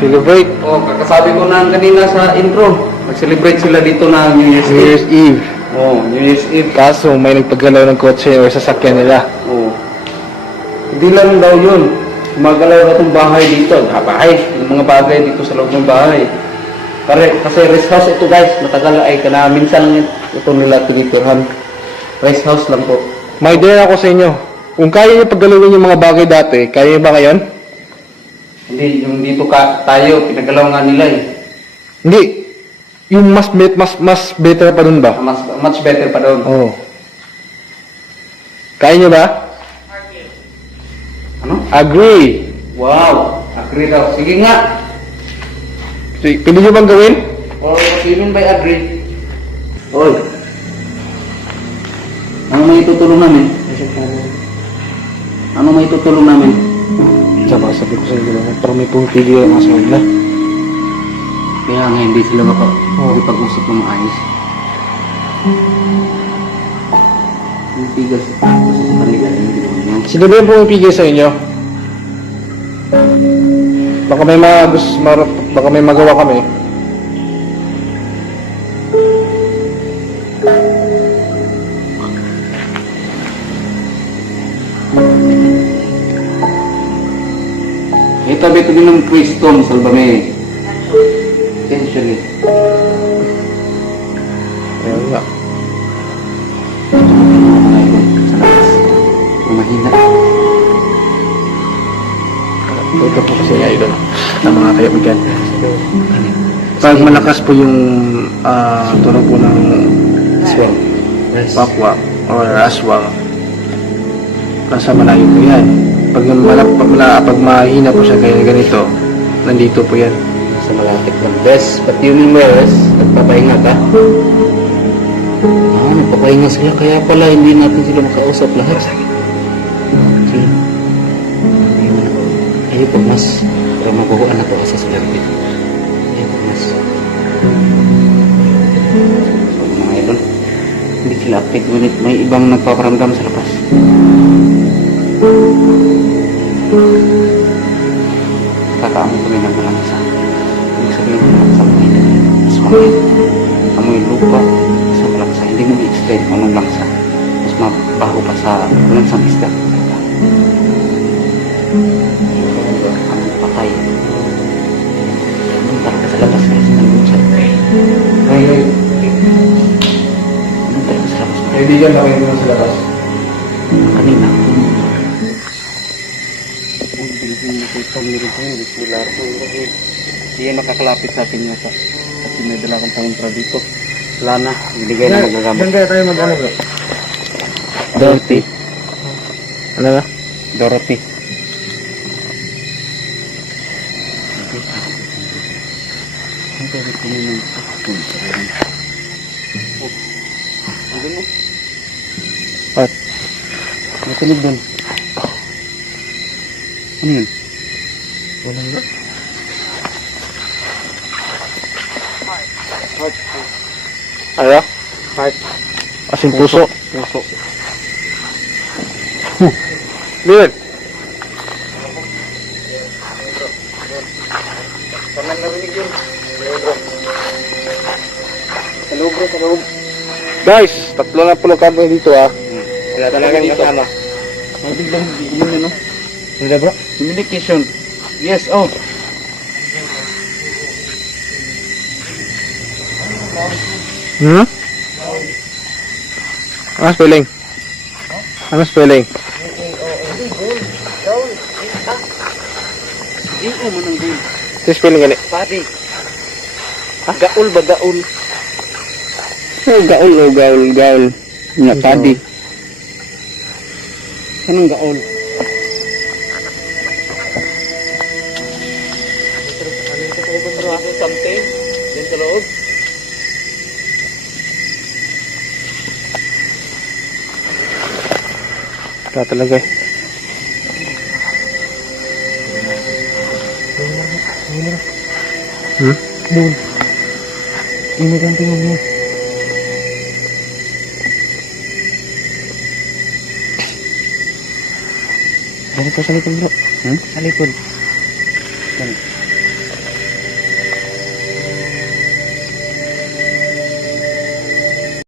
Celebrate. Oh, kakasabi ko na kanina sa intro. Mag-celebrate sila dito na New Year's New Year's Eve. Eve. Oh, New Year's Eve. Kaso may nagpagalaw ng kotse o sasakyan nila. Oh. Hindi lang daw yun. Magalaw na itong bahay dito. Bahay. Yung mga bagay dito sa loob ng bahay. Kasi rest house ito guys. Matagal ay kana. Minsan ito nila tinitirhan. Rest house lang po. May idea ako sa inyo. Kung kaya niyo paggalawin yung mga bagay dati, kaya niyo ba ngayon? Hindi, yung dito tayo, pinagalaw nga nila eh. Hindi. Yung mas better pa dun ba? Much better pa doon. Oo. Kaya niyo ba? Ano? Agree. Wow! Agree daw. Sige nga. Pwede niyo bang gawin? Oh, what do you mean by agree? Oy. Ano may tutulong namin? Ano may tutulong namin? Diba, sabi ko sa inyo lang, pero may pumipigil ang mga nila. Kaya nga hindi sila makapag-usap ng maayos. Yung tigil sa kanila, hindi mo. Sino ba yung pumipigil sa inyo? Baka may magawa kami. Itabi ito din ng Kristong Salvame. Essentially. Ayun nga. Mahina. Ito po kasi nga idol ang mga kaibigan. Pag malakas po yung tunog po ng Aswang. pakwa or aswang, nasa malayo po yan. Pag mahina po siya kaya ganito, nandito po yan. Sa malapit lang. Bes, pati yun yung Wes, nagpapahinga ka? Nagpapahinga sila. Kaya pala hindi natin sila makausap lahat. Sige. Ayaw pag mas para mabuhuan ako asa sila rin. Ayaw pag mas. So, mga idol, hindi sila active ngunit may ibang nagpaparamdam sa labas. Kakaamon kami ng malangsa. Ibig sabihin ng malangsa mo hindi. Mas mamaya. Amoy lupa sa malangsa. Hindi mo i-explain kung anong langsa. Mas mabaho pa sa malangsang isda. Amoy patay. Anong talaga sa labas kasi nandun sa Ay, anong talaga sa labas? kaibigan lang yun sa labas. Kanina. Hindi yan makakalapit sa atin yata. Kasi may dala kang pangontra dito. Wala na. Binigay na magagamit. Diyan kaya tayo mag-ano bro? Dorothy. Ano na? Dorothy. Ang gawin ko nyo ng sakon. Ano mo? At Matulog doon. Ano yun? wala na. Ano? Heart. Asing puso. Puso. Liwan. Kaman narinig yun. Sa loob bro, sa loob. Guys, tatlo na pulo kami dito ah. Wala talagang kasama. May biglang yun ano? Hindi bro? Communication. Yes, oh. Hmm? Ano spelling? Ano spelling? D-O mo ng goal. Ito spelling gani? Padi. Gaul ba? Gaul. Oh, gaul, oh, gaul, gaul. Nga, padi. Anong gaul? Something. Yan sa loob. Wala talaga eh. Hmm? Doon. Ini kan tinggal niya. Ganito sa likod bro. Sa likod. Ganito.